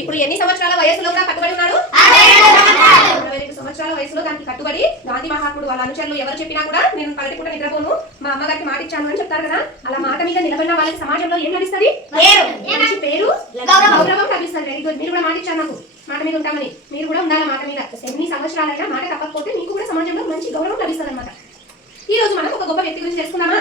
ఇప్పుడు ఎన్ని సంవత్సరాల వయసులో కట్టుబడి ఉన్నాడు? అరవై రెండు సంవత్సరాల వయసులో దానికి కట్టుబడి గాంధీ మహాత్ముడు వాళ్ళ అనుచరులు ఎవరు చెప్పినా కూడా నేను పగటి పూట నిద్రపోను. మా అమ్మగారికి మాట ఇచ్చాను అని చెప్తారు కదా. అలా మాట మీద నిలబడిన వాళ్ళకి సమాజంలో ఏం లభిస్తుంది? పేరు గౌరవం. లభిస్తుంది. వెరీ గుడ్ మీరు కూడా మాట ఇచ్చారు నాకు. మాట మీద ఉంటామని. మీరు కూడా ఉండాలి మాట మీద. ఎన్ని సంవత్సరాలైనా మాట తప్పకపోతే మీకు కూడా సమాజంలో మంచి గౌరవం లభిస్తుంది అనమాట ఈ రోజు మనం ఒక గొప్ప వ్యక్తి గురించి తెలుసుకుందామా?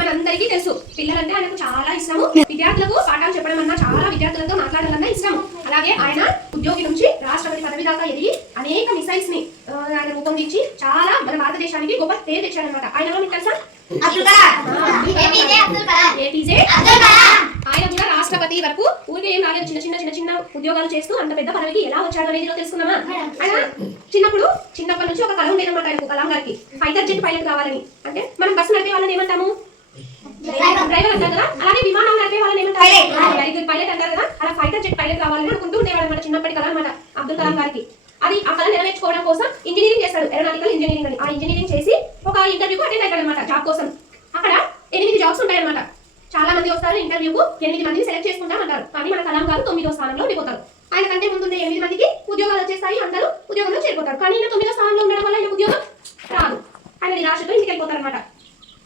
మనందరికీ తెలుసు. పిల్లలంటే ఆయనకు చాలా ఇష్టము. విద్యార్థులకు పాఠాలు చెప్పడం అన్నా చాలా విద్యార్థులతో మాట్లాడాలన్నా ఇష్టము. అలాగే ఆయన ఉద్యోగి నుంచి రాష్ట్రపతి పదవి దాకా ఎదిగి అనేక మిసైల్స్ని ఆయన రూపొందించి చాలా మన భారతదేశానికి గొప్ప పేరు తెచ్చాడనమాట ఆయన మీకు తెలుసా? ఆయన కూడా రాష్ట్రపతి వరకు ఊరికే ఏం రాలేదు. చిన్న చిన్న చిన్న చిన్న ఉద్యోగాలు చేస్తూ అంత పెద్ద పదవికి ఎలా వచ్చాడు అనేది తెలుసుకుందామా? ఆయన చిన్నప్పుడు చిన్నప్పటి నుంచి ఒక కళ ఉండేదన్నమాట ఆయనకు కలాం గారికి ఫైటర్ జెట్ పైలట్ కావాలని. అంటే మనం బస్సు నడిపే వాళ్ళని ఏమంటాము? డ్రైవర్ అంటారు కదా? అలానే విమానం నడిపే వాళ్ళని ఏమంటారు? వెరీ గుడ్ పైలట్ అంటారు కదా? అలా ఫైటర్ జెట్ పైలట్ కావాలని అనుకుంటూ ఉండేవాడు అనమాట చిన్నప్పటి కళ అనమాట అబ్దుల్ కలాం గారికి. అది ఆ కళ నెరవేర్చుకోవడం కోసం ఇంజనీరింగ్ చేస్తాడు ఏరోనాటికల్ ఇంజనీరింగ్ అని. ఆ ఇంజనీరింగ్ చేసి ఒక ఇంటర్వ్యూకి అటెండ్ అవుతాడు అనమాట జాబ్ కోసం. అక్కడ ఎనిమిది జాబ్స్ ఉంటాయి అనమాట చాలా మంది వస్తారు ఇంటర్వ్యూకు ఎనిమిది మందిని సెలెక్ట్ చేసుకుంటామంటారు కానీ మన కలాం గారు తొమ్మిదో స్థానంలో ఉండిపోతారు. ఆయన కంటే ముందుండే ఎనిమిది మందికి ఉద్యోగాలు వచ్చేస్తాయి అందరూ ఉద్యోగంలో చేరిపోతారు కానీ ఈయన తొమ్మిదో స్థానంలో ఉండడం వల్ల ఆయన ఉద్యోగం రాదు. ఆయన నిరాశతో ఇంటికి వెళ్ళిపోతారు అనమాట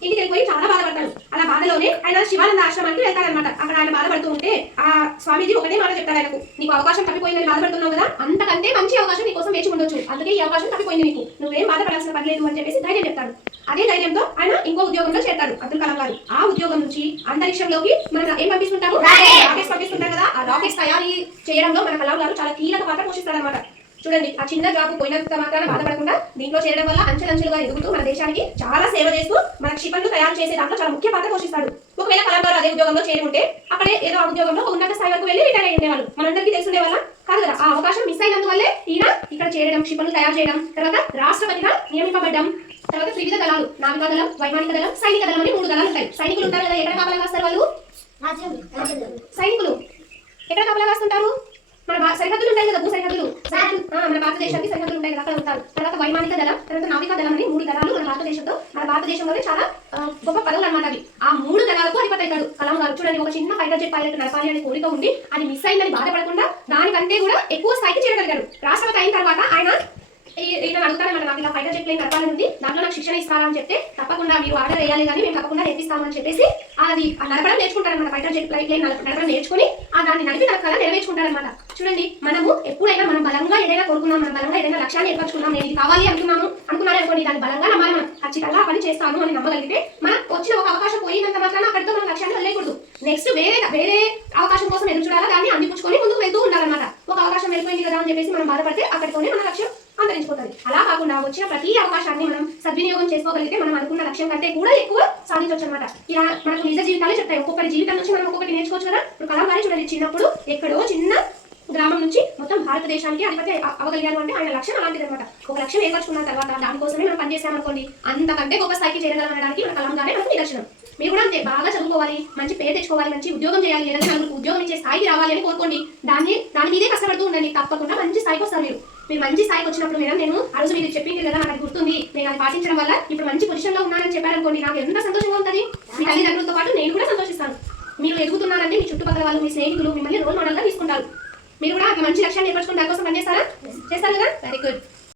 ఇంటికి వెళ్ళిపోయి చాలా బాధపడతాడు. అలా బాధలోనే ఆయన శివానంద ఆశ్రమానికి వెళ్తాడనమాట అక్కడ ఆయన బాధపడుతూ ఉంటే ఆ స్వామీజీ ఒకటే మాట చెప్తాడు ఆయనకు నీకు అవకాశం తప్పిపోయిందని బాధపడుతున్నావు కదా? అంతకంటే మంచి అవకాశం నీకోసం వేచి ఉండొచ్చు. అందుకే ఈ అవకాశం తప్పిపోయింది నీకు. నువ్వేం బాధపడాల్సిన పని లేదు అని చెప్పేసి ధైర్యం చెప్తాడు. అదే ధైర్యంతో ఆయన ఇంకో ఉద్యోగంలో చేరతాడు అబ్దుల్ కలాం గారు. ఆ ఉద్యోగం నుంచి అంతరిక్షంలోకి మనం ఏం పంపిస్తుంటాము? రాకెట్స్ పంపిస్తుంటాం కదా? ఆ రాకెట్స్ తయారీ చేయడంలో మన కలాం గారు చాలా కీలక పాత్ర పోషిస్తాడు అనమాట చూడండి ఆ చిన్న జాబ్ పోయినంత మాత్రాన బాధపడకుండా దీంట్లో చేరడం వల్ల అంచెలంచెలుగా ఎదుగుతూ మన దేశానికి చాలా సేవ చేస్తూ మన క్షిపణులు తయారు చేసే దాంట్లో చాలా ముఖ్య పాత్ర పోషిస్తాడు. ఒకవేళ కలాం గారు అదే ఉద్యోగంలో చేరి ఉంటే అక్కడే ఏదో ఆ ఉద్యోగంలో ఉన్నత స్థాయి వరకు వెళ్ళి రిటైర్ అయ్యి ఉండేవాళ్ళు. మనందరికీ తెలుసుండే వాళ్ళ కాదు కదా ఆ అవకాశం మిస్ అయినందువల్లే ఈయన ఇక్కడ చేరడం క్షిపణులు తయారు చేయడం తర్వాత రాష్ట్రపతిగా నియమింపబడ్డం తర్వాత త్రివిధ దళాలు నావికా దళం వైమానిక దళం సైనిక దళం అని మూడు దళాలు ఉంటాయి. సైనికులు ఉంటారు కదా ఎక్కడ కాపలా కాస్తారు వాళ్ళు? సైనికులు. ఎక్కడ కాపలా కాస్తుంటారు? మన సరిహద్దులు ఉంటాయి కదా భూ సరిహద్దులు మన భారతదేశానికి సరిహద్దులు ఉంటాయి కదా అక్కడ ఉంటారు. తర్వాత వైమానిక దళం తర్వాత నావికా దళం అని మూడు దళాలు మన భారతదేశంలో మన భారతదేశంలోనే చాలా గొప్ప పదవులు అన్నమాట అవి. ఆ మూడు దళాలకు అధిపతి అవుతాడు కలాం గారు. చూడండి ఒక చిన్న ఫైటర్ జెట్ పైలట్ నడపాలి అనే కోరిక ఉండి అది మిస్ అయిందని బాధపడకుండా దానికంటే కూడా ఎక్కువ స్థాయికి చేరగలిగాడు. రాష్ట్రపతి అయిన తర్వాత ఆయన ఈ- ఈయన అడుగుతారన్నమాట నాకు ఇలా ఫైటర్ జెట్ ప్లేన్ నడపాలని ఉంది దాంట్లో నాకు శిక్షణ ఇస్తారా అని చెప్తే తప్పకుండా మీరు ఆర్డర్ వేయాలి కానీ మేము తప్పకుండా నేర్పిస్తామని చెప్పేసి అది ఆ నడపడం నేర్చుకుంటారన్నమాట ఫైటర్ జెట్ ప్లేన్ నడపడం నేర్చుకుని ఆ దాన్ని నడిపి తన కళ నెరవేర్చుకుంటారనమాట చూడండి మనము ఎప్పుడైనా మనం బలంగా ఏదైనా కోరుకున్నాం మనం బలంగా ఏదైనా లక్ష్యాన్ని ఏర్పరచుకున్నాం నేను ఇది కావాలి అనుకున్నాము అనుకున్నాను అనుకోండి దాన్ని బలంగా నమ్మాలి మనం. ఖచ్చితంగా ఆ పని చేస్తాను అని నమ్మగలిగితే మనం వచ్చిన ఒక అవకాశం పోయినంత మాత్రాన అక్కడితో మనం లక్ష్యాన్ని వదిలేయకూడదు. నెక్స్ట్ వేరే వేరే అవకాశం కోసం ఎదురు చూడాలా దాన్ని అందిపుచ్చుకొని ముందుకు వెళ్తూ ఉండాలన్నమాట. ఒక అవకాశం వెళ్ళిపోయింది కదా అని చెప్పేసి మనం బాధపడితే అక్కడితోనే మన లక్ష్యం అంతరించిపోతుంది అలా కాకుండా వచ్చిన ప్రతి అవకాశాన్ని మనం సద్వినియోగం చేసుకోగలిగితే మనం అనుకున్న లక్ష్యం కంటే కూడా ఎక్కువ సాధించవచ్చు అనమాట ఇలా మనకు నిజ జీవితాలే చెప్తాయి. ఒక్కొక్కరి జీవితం నుంచి మనం ఒక్కొక్కటి నేర్చుకోవచ్చు కదా? ఇప్పుడు కలాం గారి చూడండి చిన్నప్పుడు ఎక్కడో చిన్న గ్రామం నుంచి మొత్తం భారతదేశానికి అధిపతి అ- అవ్వగలిగారు అంటే ఆయన లక్ష్యం అలాంటిది అనమాట ఒక లక్ష్యం ఏర్పరచుకున్న తర్వాత దానికోసమే మనం పనిచేసామనుకోండి అంతకంటే గొప్ప స్థాయికి చేరగలం అనడానికి మన కలాం మనకు నిదర్శనం. మీరు కూడా అంతే బాగా చదువుకోవాలి మంచి పేరు తెచ్చుకోవాలి మంచి ఉద్యోగం చేయాలి లేదంటే ఉద్యోగం ఇచ్చే స్థాయికి రావాలి అని కోరుకోండి. దాన్ని దాని మీదే కష్టపడుతూ ఉండండి. తప్పకుండా మంచి స్థాయికి వస్తారు మీరు. మీరు మంచి స్థాయికి వచ్చినప్పుడు మేడం నేను ఆ రోజు మీరు చెప్పింది కదా నాకు గుర్తుంది. నేను అది పాటించడం వల్ల ఇప్పుడు మంచి పొజిషన్లో ఉన్నానని చెప్పారనుకోండి నాకు ఎంత సంతోషంగా ఉంటుంది? మీ తల్లిదండ్రులతో పాటు నేను కూడా సంతోషిస్తాను. మీరు ఎదుగుతున్నారంటే మీ చుట్టుపక్కల వాళ్ళు మీ స్నేహితులు మిమ్మల్ని రోల్ మోడల్గా తీసుకుంటారు. మీరు కూడా మంచి లక్ష్యాన్ని ఏర్పరచుకుని దానికోసం పనిచేస్తారా?